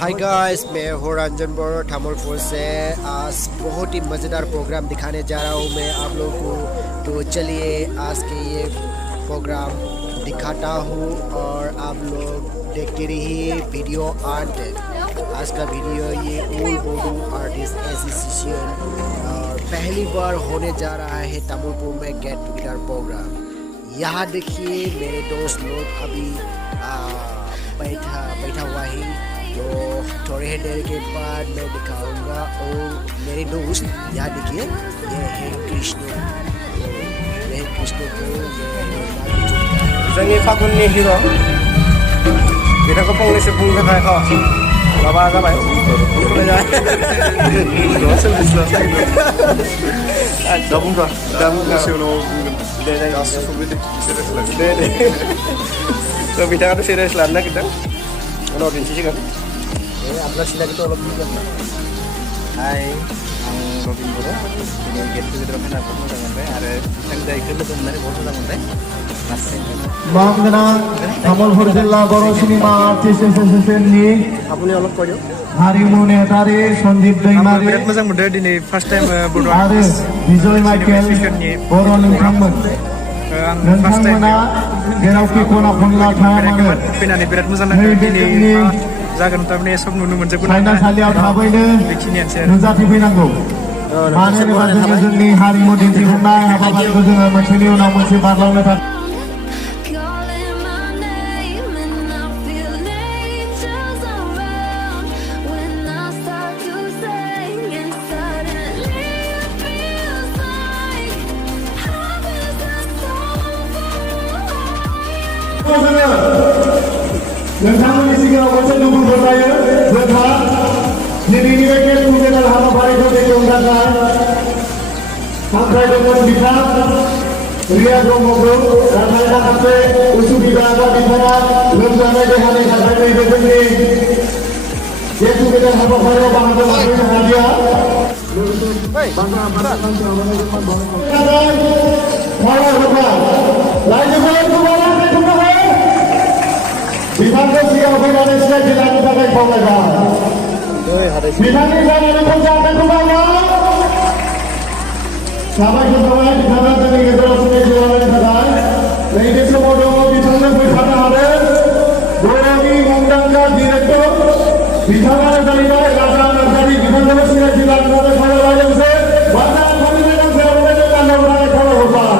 Hi guys, मैं हूँ रंजन बोरो थामुलपुर से। आज बहुत ही मज़ेदार प्रोग्राम दिखाने जा रहा हूँ मैं आप लोगों को। तो चलिए आज के ये प्रोग्राम दिखाता हूँ और आप लोग देखते रहिए वीडियो अंत। आज का वीडियो ये ऑल बोडो आर्टिस्ट एसोसिएशन पहली बार होने जा रहा है थामुलपुर में गेट टुगेदर प्रोग्राम। यहाँ देखिए मेरे दोस्त लोग अभी बैठा हुआ है। तो थोड़ी देर के बाद मैं दिखाऊंगा। और मेरे दोस्त यहाँ देखिए, ये है कृष्ण। ये कृष्ण को जोंनि फागुननि हिरो बिथांखौ फंनैसो बुंनो थाखाय माबा जाबाय दा बिथाङाथ' सिरियास लानो नागिरदों, उनाव दिन्थिसिगोन। आपला सिनारिखौ अलप बुंगोन। हाय, आं रबिन बर'। दिनै गेट टुगेदाराव फैना बहुत मोजां मोनबाय आरो बिथां जायखौ लोगो मोननानै बहुत मोजां मोनबाय। मानगोनां तामुलपुर जिल्ला बर' सिनेमा आर्टिस्ट एसोसिएशननि আপুনি অলপ কৈ দিয়ক। हारिमु नेहाथारि सन्दिप दैमारि बिराद मोजां मोनदों दिनै फार्स्ट टाइम बड' आरो बिजय माइकेल बर' नोंथांमोन नोंथांमोना जेरावखि खना खनला थाया मानो फैनानै बिराद मोजां नांदों। दिनै जागोन थारमाने सब नुनो मोनजोबगोन। सायनासालियाव थाबैनो बेखिनियानोसै आरो। नुजाथिफैनांगौ। मानो होनोबा जोङो जोंनि हारिमु दिन्थिफुंनाय हाबाफारिखौ जोङो मोनसेनि उनाव मोनसे बारलांनो थाखाय नोंथांमोननि सिगाङाव मोनसे दुखु फोरमायो। जोंहा दिनैनि बे गेट टुगेदार हाबाफारिखौ बेखेवनो थाखाय हांख्रायदोंमोन बिथां रिया ब्रह्मखौ। नाथाय माखासे उसुबिदा बा बिथाङा लोमजानाय देहानि थाखाय नैबे जोंनि गेट टुगेदार हाबाफारियाव बाहागो लाफैनो हालिया। बिथांखौ सिगाङाव फैनानै सिनायथि लानो थाखाय खावलायबाय। बिथांनि जानानै फैसाखौ बायबाय। साबायखर थाबाय बिथाङा जोंनि गेजेराव सिनायथि लानायनि थाखाय। नैबे समाव दङ बिथांनो फैफानो हादों बर'नि मुंदांखा डिरेक्टर बिथाङानो जाहैबाय राजा नार्जारि। बिथांखौबो सिनायथि लानो थाखाय खावलायबाय। लोगोसे बान्दा फालिनाय गांसे आर'नाइजों गाननो थाखाय खावलायहरबाय।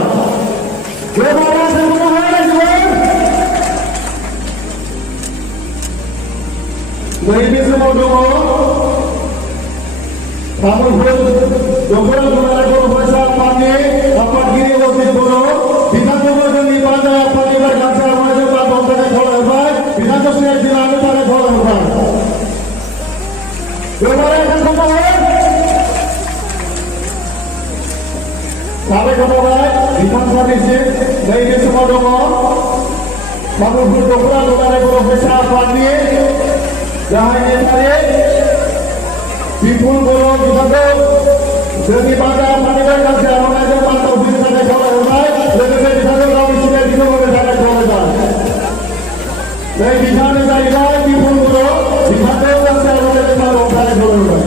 नैबे समाव दङ तामुलपुर दख'रा दुलाराय बर' फरायसा आफादनि आफादगिरि अजित बर'। बिथांखौबो जोंनि बान्दा आफादनिफ्राय गांसे आर'नाइजों बान्नो थाखाय खावलायहरबाय। बिथांखौ सिनायथि लानो थाखाय खावलायहरबाय। साबायखर थाबाय बिथां सानैसिम। नैबे समाव दङ तामुलपुर दख'रा दुलाराय बर' फरायसा आफादनि गाहाय नेतारि बिपुल बर'। बिथांखौ जोंनि बान्दा आफादनिफ्राय गांसे आर'नाइजों मान बाउनो थाखाय खावलायहरबाय। लोगोसे बिथांखौ गावनि सिनायथिखौ होनो थाखाय खावलायबाय। नै बिथाङानो जाहैबाय बिपुल बर'। बिथांखौ गांसे आर'नाइजों मान बाउनो थाखाय खावलायहरबाय।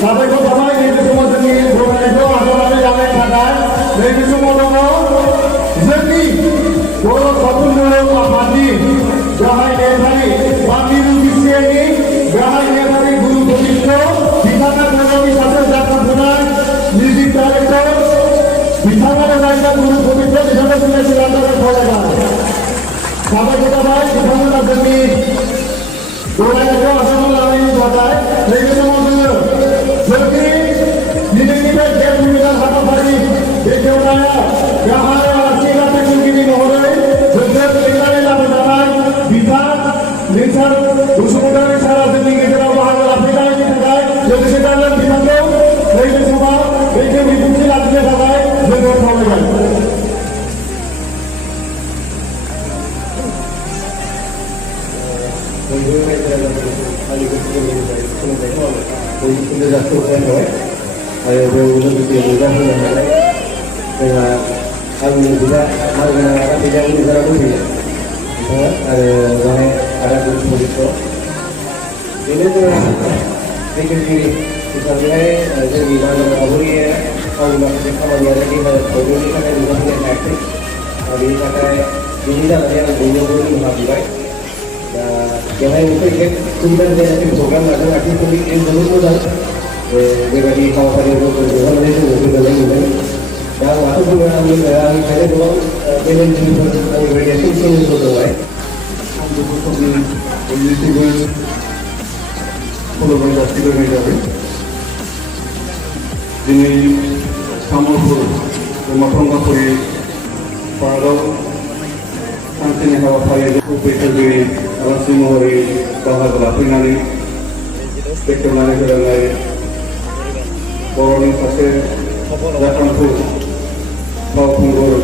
साबायखर थाबाय नैबे समाव जोंनि बरायनायखौ आजावनानै लानायनि थाखाय। नैबे समाव दङ जोंनि बर' सावथुन मुलुग आफादनि गाहाय नेतारि बान्दिरु बिसिएनि गाहाय नेतारि गुरु पबित्र। बिथाङा बर'नि सासे जाखांफुनाय मिउजिक डाइरेक्टर। बिथाङानो जाहैबाय गुरु पबित्र। बिथांखौ सिनायथि लानो थाखाय खावलायबाय। साबायखर थाबाय बिथांमोना जोंनि बरायनायखौ आजावनानै लानायनि थाखाय। नैबे समाव जोङो जोंनि दिनैनिफ्राय गेट टुगेदार हाबाफारि बेखेवनायाव गाहाय आलासि गाहायगिरि महरै जोंजों लिंनानै लाबोजानाय बिथां लिंसार बसुमतारी सारा जोंनि गेजेराव बाहागो लाफैनायनि थाखाय। लोगोसे दानो बिथांखौ नैबे समाव बेखेव बिबुंथि लाखिनो थाखाय जोङो खावलायबाय। बयबो रायजो राजाफोरखौ फालिगोन गोरलैनिफ्राय सोलोंथाइ खालामो बयबो जाफुंसार जाबाय आरो बेयाव लोगोसे नुजाहोनो हानाय जोंहा आंनि बिदा मानगोनां आदा बिदा नुजाना दंफैयो। बिथाङा आरो बाहाय आदा गुरु पबित्र बेनो जोंहा दैदेनगिरि हिसाबैहाय जोंनि मानगोनां आबुरिया गावनि माखासे खामानियारि देहा प्रब्लेमनि थाखाय नुजाथिनो हायाखै बेनि थाखाय बिनि जानानै आं बयनोबो निमाहा बिबाय दा बेवहाय मोनसे एसे सुबिदा जायाखै प्रग्राम लादों आर्टिस्टफोरनि जोबोद मोजां बेबायदि हाबाफारियाव जौगानानै जोङो गोजोननाय मोनदों दा आं माथो बुंनो आंनिफ्रायनो गोबां मेलेमजिबिफोर आंनिफ्राय देरसिन सिनियरफोर दंबाय आं बेफोरखौबो बयनिसिमबो खुलुमनाय जासिग्रोनाय जाबाय दिनै तामुलपुर माफ्रोमगाफुरि पार्कआव सानसेनि हाबाफारिखौ बैसोगिरि आलासि महरै बाहागो लाफैनानै बेखेवनानै होलांनाय बर'नि सासे जाखांफु फावखुंगुर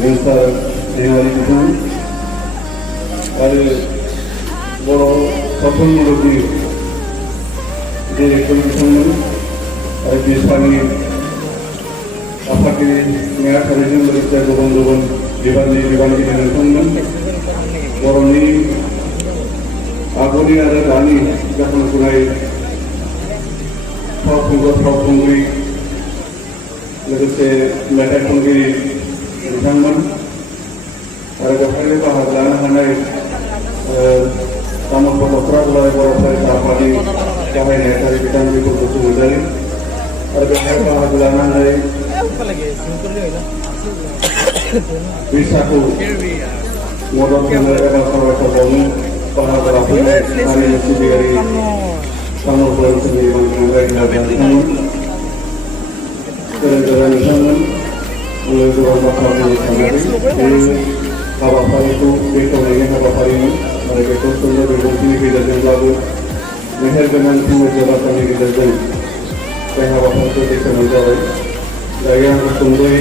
जोंसार दैमारि बिथां आरो बर' सावथुन मुलुगनि डिरेक्टर बिथांमोन आरो बिफाननि आफादगिरि नेहाथारिजों लोगोसे गुबुन गुबुन बिबाननि बिबानगिरि नोंथांमोन बर'नि आगुनि आरो दानि जाखांफुनाय फावखुंगुर फावखुंग्रि लोगोसे मेथाइ खनगिरि बिथांमोन आरो बेवहायनो बाहागो लानो हानाय तामुलपुर दखरा दुलाराय बर' फरायसा आफादनि गाहाय नेहाथारि बिथां बिपुल बसुमतारी आरो बेवहाय बाहागो लानो हानाय बैसागु मदद होनाय एबा फरायसाफोरावनो बाहागो लाफैनाय हारिमु सिबियारि तामुलपुर ओनसोलनि मानगोनां रायजो राजा बिथांमोन गोरों गोरा नोंथांमोन आङो गोबां बाथ्रा बुंनो सानाखै बे हाबाफारिखौ बेखेवनायनि हाबाफारिमोन आरो बेखौ सुंद' बिबुंथिनि गेजेरजोंब्लाबो मेहेरगोनां फंनैसो बाथ्रानि गेजेरजों बे हाबाफारिखौ बेखेवनाय जाबाय दायो आं सुंद'यै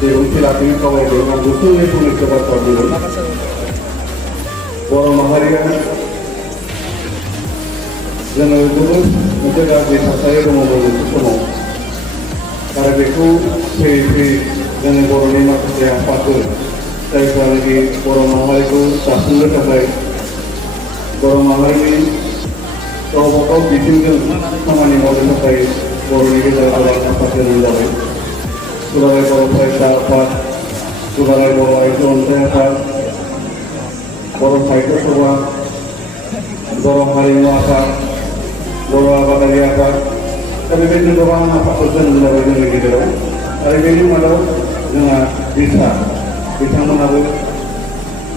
बिबुंथि लाखिनो खावलायदों आं गुसुङै फंनैसो बाथ्रा बुंगोन बर' माहारिया जोङो जोबोद मोनसे गाज्रि थासारियाव दङमोन मोनसे समाव आरो बेखौ फैयै फैयै जोंनि बर'नि माखासे आफादफोर जायफ्रानोखि बर' माहारिखौ दाफुंनो थाखाय बर' माहारिनि गावबा गाव बिथिंजों खामानि मावनो थाखाय बर'नि गेजेराव गोबां आफाद जोनोम जाबाय दुलाराय बर' फरायसा आफाद दुलाराय बर' आइजो अनसाय आफाद बर' साहित्य सभा बर' हारिमु आफाद बर' आबादारि आफाद दा बेबायदिनो गोबां आफादफोर जोनोम जाबाय जोंनि गेजेराव आरो बेनि मादाव जोंहा दिसा बिथांमोनाबो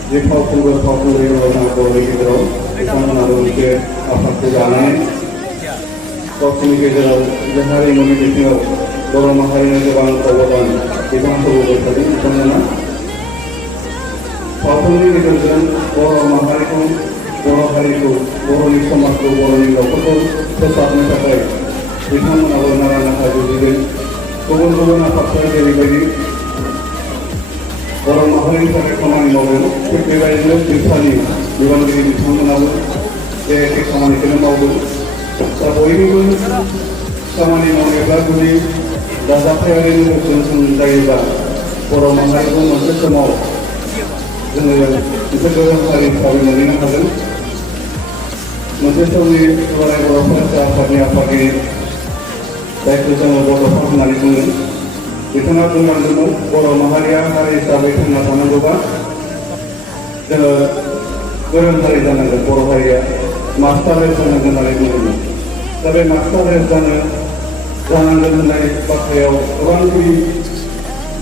जे फावखुंगुर फावखुंग्रि दङ जोंहा बर'नि गेजेराव बिथांमोनाबो मोनसे आफादखौ दानानै गावसोरनि गेजेराव जे हारिमुनि बिथिङाव बर' माहारिनि गोबां अबदान बिथांखौ होबाय थादों बिथांमोना फावथुननि गेजेरजों बर' माहारिखौ बर' हारिखौ बर'नि समाजखौ बर'नि न'खरखौ फोसाबनो थाखाय बिथांमोनाबो नारा नाथा जुजिदों गुबुन गुबुन आफादफोरा जेरैबायदि बर' माहारिनि थाखाय खामानि मावदों थिग बेबायदिनो दिसानि बिबानगिरि बिथांमोनाबो बे एखे खामानिखौनो मावदों दा बयनिबो खामानि मावनायब्ला जुदि दाजाबथायारि नोजोरजों जायोब्ला बर' माहारिखौ मोनसे समाव जोङो मोनसे गोरों हारि हिसाबै मोनहैनो हागोन मोनसे समनि दुलाराय बर' फरायसा आफादनि आफादगिरि जायखौ जोङो बड'फा होननानै बुङो बिथाङा बुंलांदोंमोन बर' माहारिया हारि हिसाबै थांना थानांगौबा जोङो गोरों हारि जानांगोन बर' हारिया मास्टाराइज जानांगोन होननानै बुंदोंमोन दा बे मास्टाराइज जानांगोन होननाय बाथ्रायाव गोबांखिनि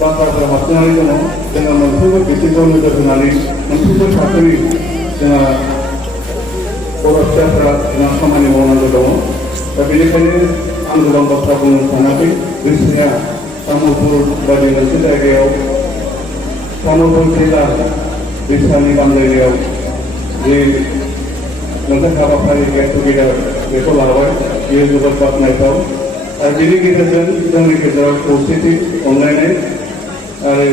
बाथ्राफोर हाबनानै दङ जोङो मोनफ्रोमबो बिथिंखौ नोजोर होनानै मोनफ्रोमबो थाखोनि जोंहा बर' फिसाफ्रा जोंहा खामानि मावनांगौ दङ दा बेनिखायनो आं गोबां बाथ्रा बुंनो सानाखै गोसोआ तामुलपुर बायदि मोनसे जायगायाव तामुलपुर जिल्ला दैसानि बानजायनायाव जे मोनसे हाबाफारि गेट टुगेदार बेखौ लाबाय बेयो जोबोद बाख्नायथाव आरो बेनि गेजेरजों जोंनि गेजेराव खौसेथि अनलायनाय आरो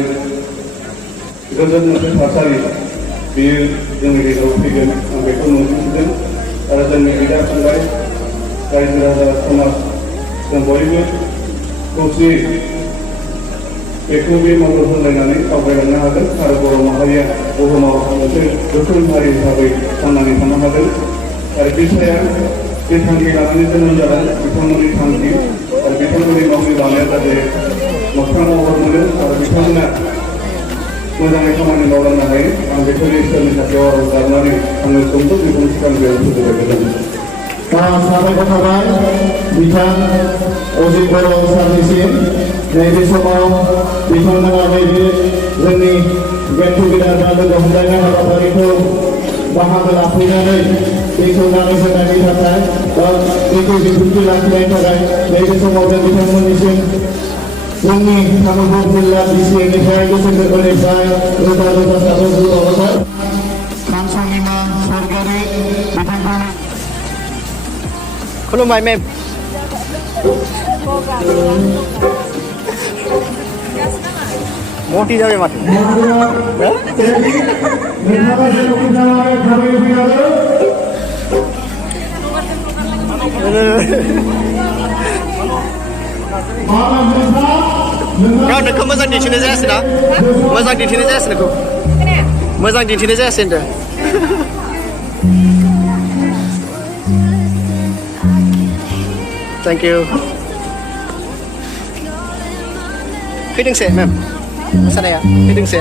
गोजोन मोनसे थासारि बेयो जोंनि गेजेराव फैगोन आं बेखौ नुसिनदों आरो जोंनि बिदा फंबाय रायजो राजा समाज जों बयबो खौसेयै बेखौ बे मदद होलायनानै आवगायलांनो हागोन आरो बर' माहारिया बुहुमाव मोनसे गोख्रों हारि हिसाबै थांनानै थानो हागोन आरो बिसाया बे थांखि लानानै जोनोम जादों बिथांमोननि थांखि आरो बिथांमोननि मावनो लानाया जाहाथे मोगथां महर मोनो आरो बिथांमोना मोजाङै खामानि मावलांनो हायो आं बेखौनो इसोरनि खाथियाव आर'ज गाबनानै आङो सुंद' बिबुंथि खालामनायाव फोजोबबाय गोजोन्थों। साबायखर थाबाय बिथां अजित बर' सारनिसिम नैबे समाव बिथांमोना नैबे जोंनि गेट टुगेदार बा लोगो हमलायनाय हाबाफारिखौ बाहागो लाफैनानै बेखेवनानै होनायनि थाखाय बा बेखौ बिबुंथि लाखिनायनि थाखाय नैबे समाव जों बिथांमोननिसिम जोंनि तामुलपुर जिल्ला बिसिएनिफ्राय गोसो गोरबोनिफ्राय रोजा रोजा साबायखर बावहरबाय। सानसनिमा सरकारि बिथांमोन खुलुमबाय मेम मोटी जाबाय माथो नोंखौ मोजां दिन्थिनाय जायासै ना मोजां दिन्थिनाय जायासै नोंखौ मोजां दिन्थिनाय जायासै होनदों थेंक इउ फैदोंसे मेम मोसानाया फैदोंसे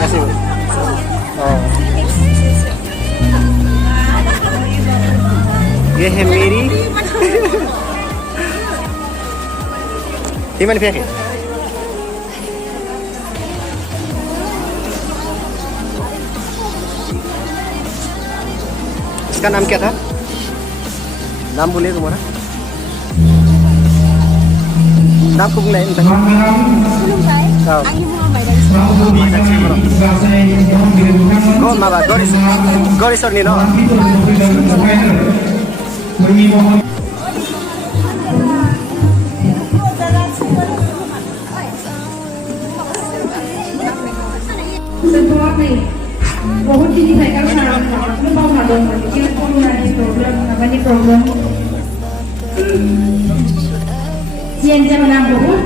गासैबो ये है मेरी हिमानी फैयाखै इसका नाम क्या था नाम बोलिए तुम्हारा नाम को बुलाए oh माबा गौरीश्वरनी न बहुत दिन जायगा मावना दं कर'नानि प्रब्लेम माबानि प्रब्लेम जियानो जागोन आं बहुत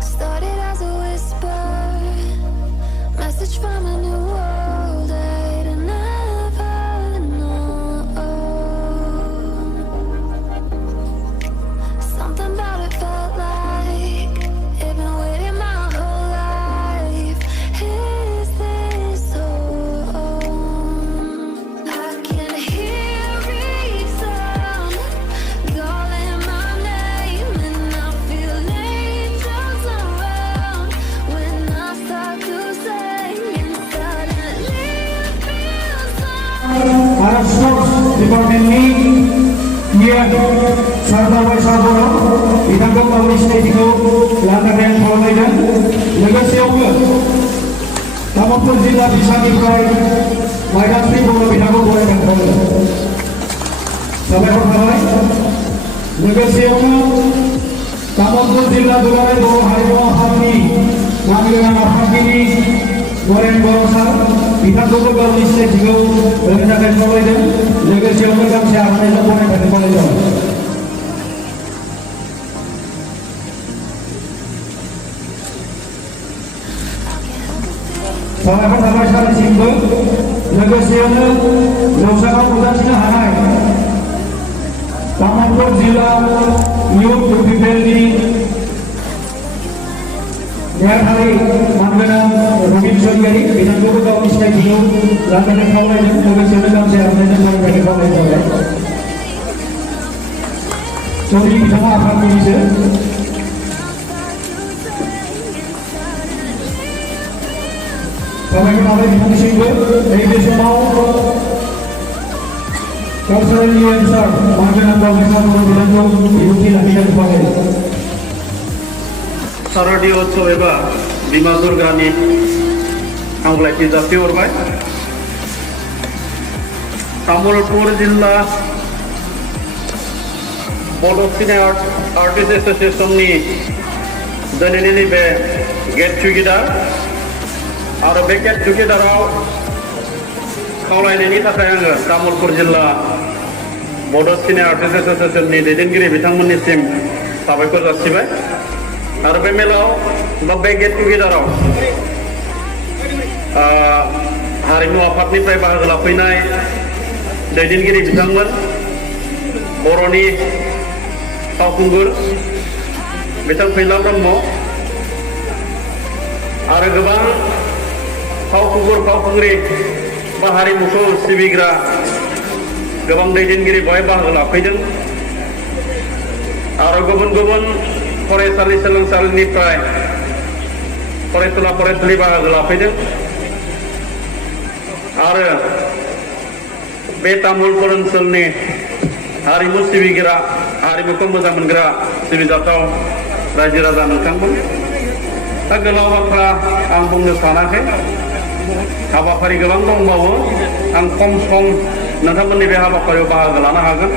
Started as a whisper, message from a new world I'd never known. Something about it felt like it'd been waiting my whole life. Is this home? I can hear reason calling my name, and I feel angels around when I start to sing, and suddenly it feels like Arab Sports Departmentनि सारदावबाय सारबोनो बिथांखौ गावनि सिनायथिखौ लानो थाखाय खावलायदों लोगोसेयावनो तामुलपुर जिल्ला बिसानिफ्राय माइदांस्रि बर' बिथांखौ बरायनो खावलायदों साबायखर थाबाय लोगोसेयावनो तामुलपुर जिल्ला दुलाराय बर' हारिमु आफादनि नामगोनां आफादगिरि नरेन बर' सार बिथांखौबो गावनि सिनायथिखौ होनो थाखाय खावलायदों लोगोसेयावनो गांसे आर'नाइजों बरायनो खावलायदों साबायखर थाबाय सारनिसिमबो लोगोसेयावनो जौसाङाव नुजाथिनो हानाय तामुलपुर जिल्ला इयुथ पिपिएलनि नेहाथारि मानगोनां रबिन सरगियारि बिथांखौबो गावनि सिनायथिखौ लानो थाखाय खावलायदों लोगोसेयावनो गांसे आर'नाइजों बरायनो खावलायबाय चौधरी बिथाङा आफादगिरिसो साबायखर थाबाय बिथांनिसिमबो नैबे समाव कालचारेल एन्सार मानगोनां गावनिसा बर' बिथांखौ बिबुंथि लाखिनो खावलायो शारदीय उत्सव एबा बिमा दुर्गानि हामलायथि जासिहरबाय। तामुलपुर जिल्ला बड' सिनियर आर्टिस्ट एस'सिएशननि दिनैनि बे गेट टुगेदार आरो बे गेट टुगेदाराव खावलायनायनि थाखाय आङो तामुलपुर जिल्ला बड' सिनियर आर्टिस्ट एस'सिएशननि दैदेनगिरि बिथांमोननिसिम साबायखर जासिबाय आरो बे मेलाव बा बे गेट टुगेदाराव हारिमु आफादनिफ्राय बाहागो लाफैनाय दैदेनगिरि बिथांमोन बर'नि फावखुंगुर बिथां फैला ब्रह्म आरो गोबां फावखुंगुर फावखुंग्रि बा हारिमुखौ सिबिग्रा गोबां दैदेनगिरि बेवहाय बाहागो लाफैदों आरो गुबुन गुबुन फरायसालि सोलोंसालिनिफ्राय फरायसुला फरायसुलि बाहागो लाफैदों आरो बे तामुलपुर ओनसोलनि हारिमु सिबिग्रा हारिमुखौ मोजां मोनग्रा सिबिजाथाव रायजो राजा नोंथांमोन दा गोलाव बाथ्रा आं बुंनो सानाखै हाबाफारि गोबां दंबावो आं खम सम नोंथांमोननि बे हाबाफारियाव बाहागो लानो हागोन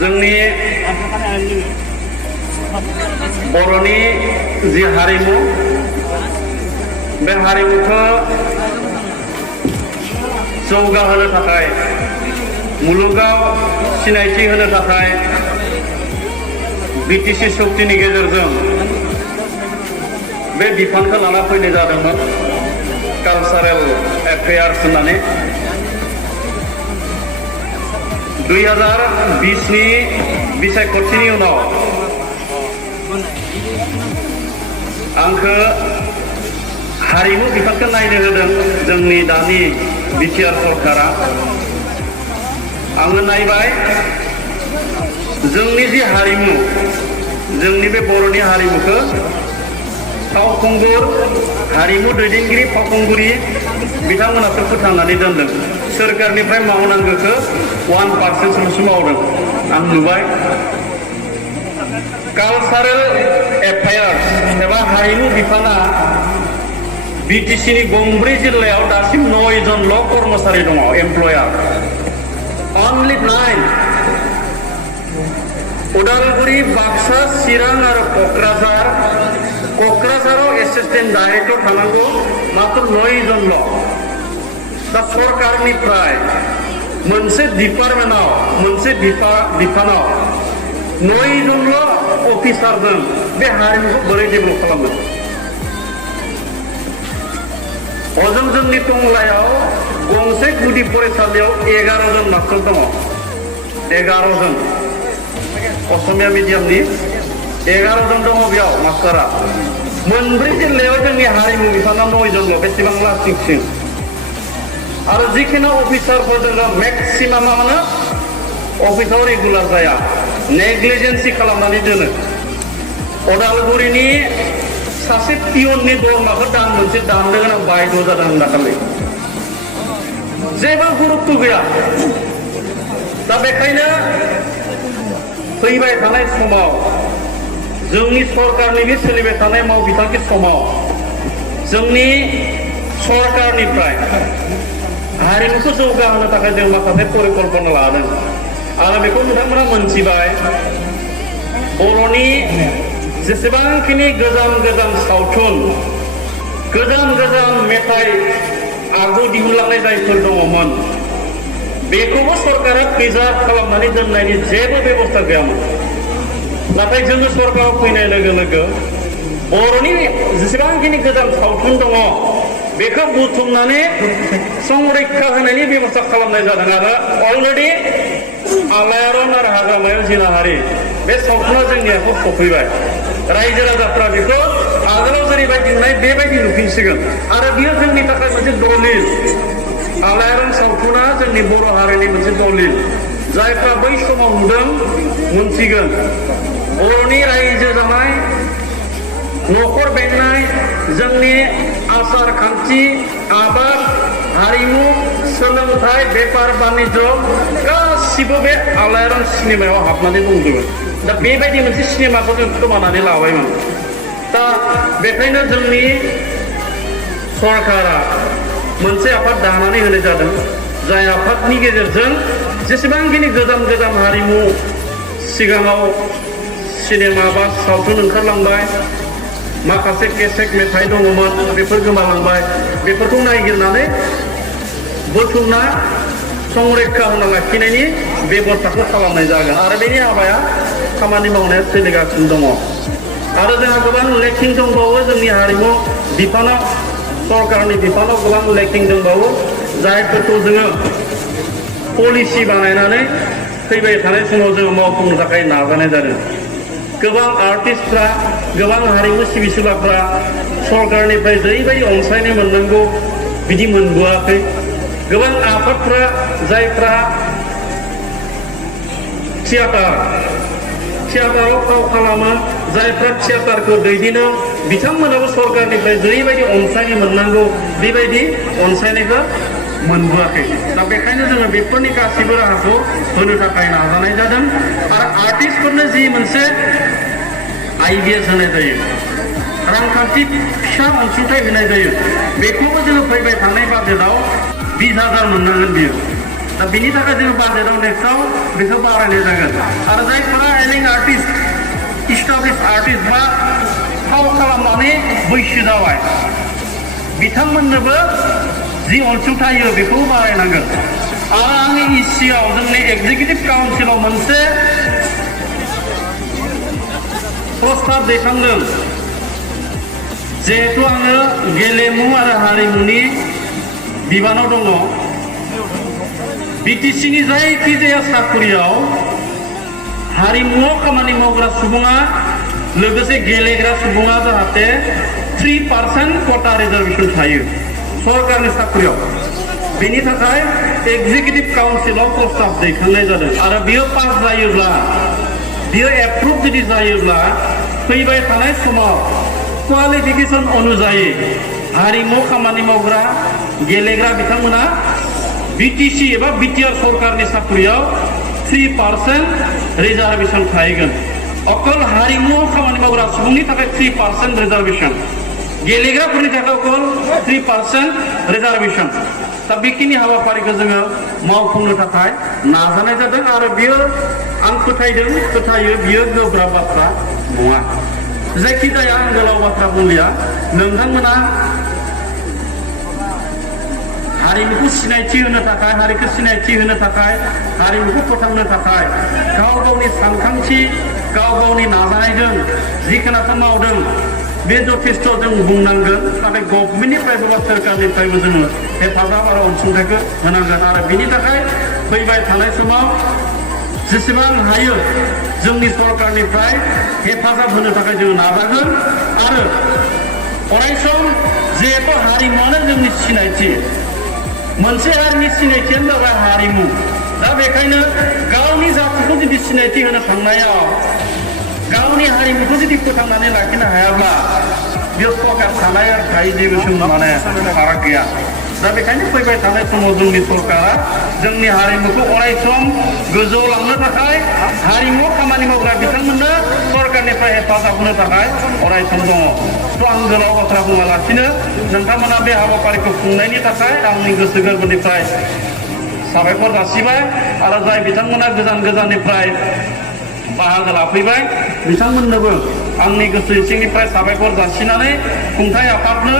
जोंनि बर'नि जि हारिमु बे हारिमुखौ जौगाहोनो थाखाय मुलुगाव सिनायथि होनो थाखाय बिटिसि शक्तिनि गेजेरजों बे बिफानखौ लाना फैनाय जादोंमोन कालचारेल एफेयार्स होननानै 2020नि बिसायख'थिनि उनाव आंखौ हारिमु बिफानखौ नायनो होदों जोंनि दानि बिटिआर सरकारा आङो नायबाय जोंनि जि हारिमु जोंनि बे बर'नि हारिमुखौ फावखुंगुर हारिमु दैदेनगिरि फावखुंगुरि बिथांमोनासो फोथांनानै दोनदों सोरखारनिफ्राय मावनांगौखौ 1% मावदों आं नुबाय कालचारेल एफेयार्स एबा हारिमु बिफाना बिटिसिनि गंब्रै जिल्लायाव दासिम 9 जनल' कर्मचारि दङ एमप्लयार only 9 उदालगुरि बाक्सा चिरां आरो क'क्राझाराव एसिस्टेन्ट डाइरेक्टर थानांगौ मात्र 9 जनल' दा सरकारनिफ्राय मोनसे डिपार्टमेन्टआव मोनसे बिफानाव 9 जनल' अफिसारजों बे हारिमुखौ बोरै डेभेलप खालामनो हजों जोंनि टंलायाव गंसे गुदि फरायसालियाव 11 जन मास्टार दङ 11 जन असमिया मिडियामनि 11 जन दङ बेयाव मास्टारा मोनब्रै जिल्लायाव जोंनि हारिमु बिफाना 9 जनल' बेसेबां लास्टिंसिम आरो जिखिनि अफिसारफोर दङ मेक्सिमामानो अफिसाव रेगुलार जाया नेग्लिजेन्सि खालामनानै दोनो उदालगुरिनि सासे पियननि दरमाखौ दान मोनसे दाननो गोनां बायद' जादों दाखालि जेबो गुरुत्व गैया दा बेखायनो फैबाय थानाय समाव जोंनि सरकारनि बे सोलिबाय थानाय मावबिथांखि समाव जोंनि सरकारनिफ्राय हारिमुखौ जौगाहोनो थाखाय जों माखासे परिकल्पना लादों आरो बेखौ नोंथांमोना मोनथिबाय बर'नि जेसेबांखिनि गोजाम सावथुन गोजाम मेथाइ आगु दिहुनलांनाय जायफोर दङमोन बेखौबो सरकारा प्रिजार्भ खालामनानै दोननायनि जेबो बेबस्था गैयामोन नाथाय जोङो सरकाराव फैनाय लोगो लोगो बर'नि जेसेबांखिनि गोजाम सावथुन दङ बेखौ बुथुमनानै संरैखा होनायनि बेबस्था खालामनाय जादों आरो अलरेडि आलायारन आरो हाग्रामायाव जिनाहारि बे सावथुना जोंनि आखायाव सफैबाय रायजो राजाफ्रा बेखौ आगोलाव जेरैबायदि नुनाय बेबायदि नुफिनसिगोन आरो बियो जोंनि थाखाय मोनसे दलिल आलायारन सावथुना जोंनि बर' हारिनि मोनसे दलिल जायफ्रा बै समाव नुदों मोनसिगोन बर'नि रायजो जानाय न'खर बेंनाय जोंनि आसार खान्थि आबाद हारिमु सोलोंथाइ बेफार बानिज्य गासिबो बे आलायारन सिनेमायाव हाबनानै दंजोबो दा बेबायदि मोनसे सिनेमाखौ जों खोमानानै लाबायमोन दा बेखायनो जोंनि सरकारा मोनसे आफाद दानानै होनाय जादों जाय आफादनि गेजेरजों जेसेबांखिनि गोजाम गोजाम हारिमु सिगाङाव सिनेमा बा सावथुन ओंखारलांबाय माखासे केसेट मेथाइ दङमोन बेफोर गोमालांबाय बेफोरखौ नायगिरनानै बुथुमना संरैखा होना लाखिनायनि बेबस्थाखौ खालामनाय जागोन आरो बेनि हाबाया खामानि मावनाया सोलिगासिनो दङ आरो जोंहा गोबां लेकिं दंबावो जोंनि हारिमु बिफानाव सरकारनि बिफानाव गोबां लेकिं दंबावो जायफोरखौ जोङो पलिसि बानायनानै फैबाय थानाय समाव जोङो मावफुंनो थाखाय नाजानाय जादों गोबां आर्टिस्टफ्रा गोबां हारिमु सिबिसुलाफ्रा सरकारनिफ्राय जेरैबायदि अनसायनाय मोननांगौ बिदि मोनबोआखै गोबां आफादफ्रा जायफ्रा थियाटाराव फाव खालामो जायफ्रा थियाटारखौ दैदेनो बिथांमोनाबो सरकारनिफ्राय जेरैबायदि अनसायनाय मोननांगौ बेबायदि अनसायनायखौ मोनबोआखै दा बेखायनो जोङो बेफोरनि गासैबो राहाखौ होनो थाखाय नाजानाय जादों आरो आर्टिस्टफोरनो जि मोनसे आइडियास होनाय जायो रांखान्थि फिसा अनसुंथाइ होनाय जायो बेखौबो जोङो फैबाय थानाय बाजेटआव 20,000 मोननांगोन बियो दा बिनि थाखाय जोङो बाजेटआव नेक्स्टआव बेखौ बारायनाय जागोन आरो जायफोरा एलिं आर्टिस्ट इस्टाब्लिश आर्टिस्टफ्रा फाव खालामनानै बैसो जाबाय बिथांमोननोबो जि अनसुंथाइ होयो बेखौ बारायनांगोन आरो आंनि इसिआव जोंनि एग्जिकिउटिभ काउन्सिलाव मोनसे प्रस्ताब दैखांदों जिहेतु आङो गेलेमु आरो हारिमुनि बिबानाव दङ बिटिसिनि जायखिजाया साख्रियाव हारिमुआव खामानि मावग्रा सुबुङा लोगोसे गेलेग्रा सुबुङा जाहाथे 3% कोटा रिजार्भेसन थायो सरकारनि साख्रियाव बेनि थाखाय एग्जिकिउटिभ काउन्सिलाव प्रस्ताब दैखांनाय जादों आरो बियो पास जायोब्ला बियो एप्रुभ जुदि जायोब्ला फैबाय थानाय समाव क्वालिफिकेसन अनुजायै हारिमु खामानि मावग्रा गेलेग्रा बिथांमोना बिटिसि एबा बिटिआर सरकारनि साख्रियाव 3% रिजार्भेसन थाहैगोन अकल हारिमुआव खामानि मावग्रा सुबुंनि थाखाय 3% रिजार्भेसन गेलेग्राफोरनि थाखाय अकल 3% रिजार्भेसन दा बेखिनि हाबाफारिखौ जोङो मावफुंनो थाखाय नाजानाय जादों आरो बियो आं फोथायो बियो गोब्राब बाथ्रा नङा जायखिजाया आं गोलाव बाथ्रा बुंलिया नोंथांमोना हारिमुखौ सिनायथि होनो थाखाय हारिखौ सिनायथि होनो थाखाय हारिमुखौ फोथांनो थाखाय गाव गावनि सानखांथि गाव गावनि नाजानायजों जिखिनाखौ मावदों बे जथेस्थ जों बुंनांगोन नाथाय गभर्नमेन्टनिफ्रायबो बा सोरखारनिफ्रायबो जोङो हेफाजाब आरो अनसुंथाइखौ होनांगोन आरो बेनि थाखाय फैबाय थानाय समाव जेसेबां हायो जोंनि सरकारनिफ्राय हेफाजाब होनो थाखाय जोङो नाजागोन आरो अरायसम जिहेतु हारिमुआनो जोंनि सिनायथि मोनसे हारिनि सिनायथियानो जाबाय हारिमु दा बेखायनो गावनि जातिखौ जुदि सिनायथि होनो थांनायाव गावनि हारिमुखौ जुदि फोथांनानै लाखिनो हायाब्ला बेयाव सरकार थानाय थायै जेबो माने फाराग गैया दा बेखायनो फैबाय थानाय समाव जोंनि सरकारा जोंनि हारिमुखौ अरायसम गोजौ लांनो थाखाय हारिमु खामानि मावग्रा बिथांमोननो सरकारनिफ्राय हेफाजाब होनो थाखाय अरायसम दङ थ' आं गोलाव बाथ्रा बुङालासिनो नोंथांमोना बे हाबाफारिखौ खुंनायनि थाखाय आंनि गोसो गोरबोनिफ्राय साबायखर जासिबाय आरो जाय बिथांमोना गोजान गोजाननिफ्राय बाहागो लाफैबाय बिथांमोननोबो आंनि गोसो सिंनिफ्राय साबायखर जासिनानै खुंथाय आफादनो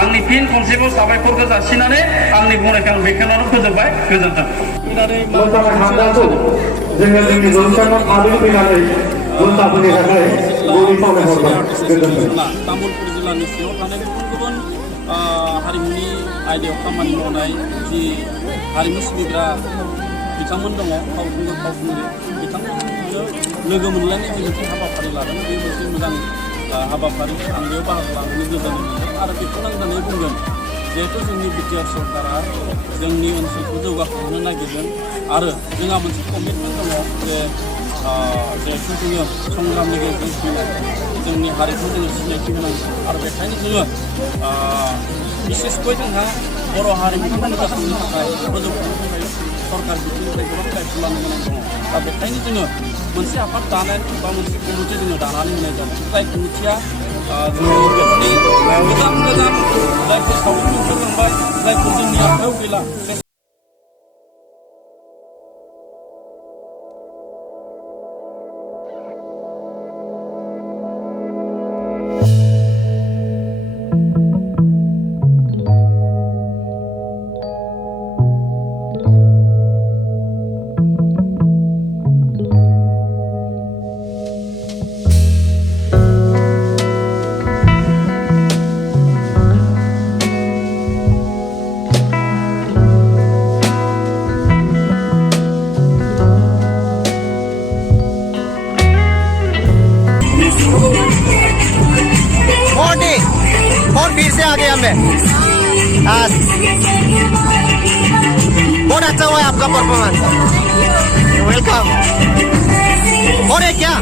आंनि फिन खनसेबाव साबायखरखौ जासिनानै आंनि बुंनायखौ आं बेखेवनानै फोजोबबाय गोजोन्थों मोसानाय हानजाखौ जोङो जोंनि जौसाङाव थाबै फैनानै मोसाफोरनि थाखाय गौरब खावलायहरबाय गोजोन्थों तामुलपुर जिल्लानि सिङाव थानाय गुबुन गुबुन हारिमुनि आयदायाव खामानि मावनाय जि हारिमु सिबिग्रा बिथांमोन दङ फावखुंगुर बिथांमोनजों लोगो मोनलायनाय जि मोनसे हाबाफारि लादों बे मोनसे मोजां हाबाफारि आं बेयाव बाहागो लानानै गोजोननाय मोनदों आरो बेखौ नांनानै बुंगोन जिहेतु जोंनि बिटिआर सरकारा जोंनि ओनसोलखौ जौगाखांहोनो नागिरदों आरो जोंहा मोनसे कमिटमेन्ट दङ जे जिहेतु जोङो संग्रामनि गेजेरजों जोंनि हारिखौ जोङो सिनायथि होनांगौ आरो बेखायनो जोङो बिसेसकै जोंहा बर' हारिमुखौ जौगाखांनो थाखाय फोजौखांनो थाखाय सरकार बिथिंनिफ्राय गोबां दायथ' लानो गोनां दङ दा बेखायनो जोङो मोनसे आफाद दानाय बा मोनसे कमिटि जोङो दानानै होनाय जादों जाय कमिटिया जोंनि बेफोरनि गोजाम गोजाम जायफोर सावथुन ओंखारलांबाय जायफोर जोंनि आखायाव गैला बहुत भीड़ से आ गए हमें। बहुत अच्छा हुआ है आपका परफॉर्मेंस। वेलकम। और है क्या?